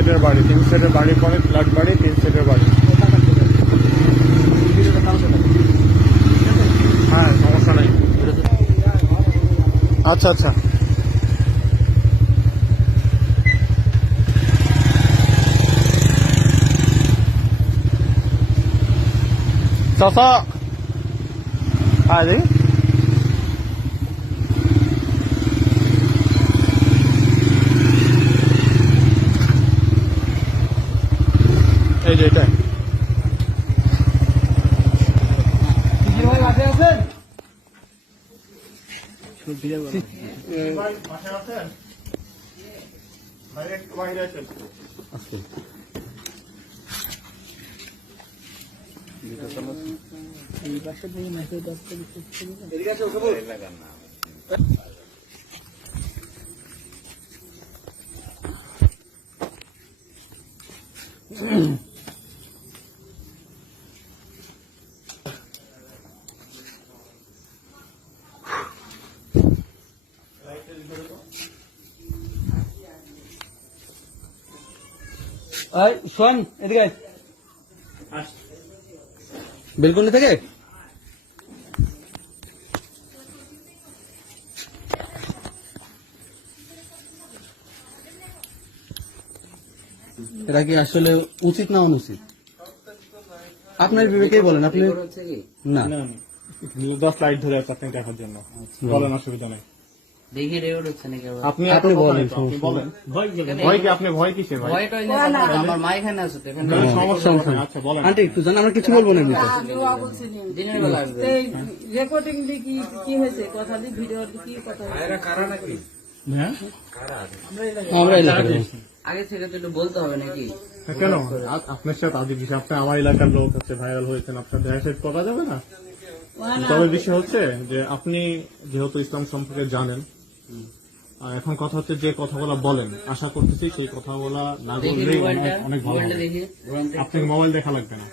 সেটের বাড়ি, 3 সেটের বাড়ির পরে ফ্ল্যাট বাড়ি, 3 সেটের বাড়ি। হ্যাঁ, সমস্যা নেই। আচ্ছা আচ্ছা, চাচা দেখি এই যে এটা শোন, এদিকে বেলকনি থেকে এটা কি আসলে উচিত না অনুচিত? আপনার বিবেকেই বলেন। আপনি না 10 লাইট ধরে আপনি দেখার জন্য বলেন, অসুবিধা নেই। দেখি রেকর্ড হচ্ছে নাকি? আপনি বলেন, বলেন ভয় কি? আপনি ভয় কিসের? ভাই ভয়টা আমার মা এখানে আছে তো, এখানে সমস্যা নেই। আচ্ছা বলেন আন্টি একটু জান, আমরা কিছু বলবো না এমনিতে। দিনের বেলা আসবে। রেকর্ডিং দিয়ে কি হয়েছে, কথা দিয়ে ভিডিও কি কথা হয়েছে? হ্যাঁ আমরা এলাকার আগে থেকে তো একটু বলতে হবে নাকি? কেন আপনার সাথে আদি বিষয়, আপনি আমার এলাকার লোক হচ্ছে, ভাইরাল হয়েছেন, আপনার দেখা সাথে করা যাবে না? তবে বিষয় হচ্ছে যে আপনি যেহেতু ইসলাম সম্পর্কে জানেন, আর এখন কথা হচ্ছে যে কথাগুলো বলেন, আশা করতেছি সেই কথাগুলো না বললেই অনেক ভালো হবে। দেখি আপনাকে মোবাইল দেখা লাগবে না।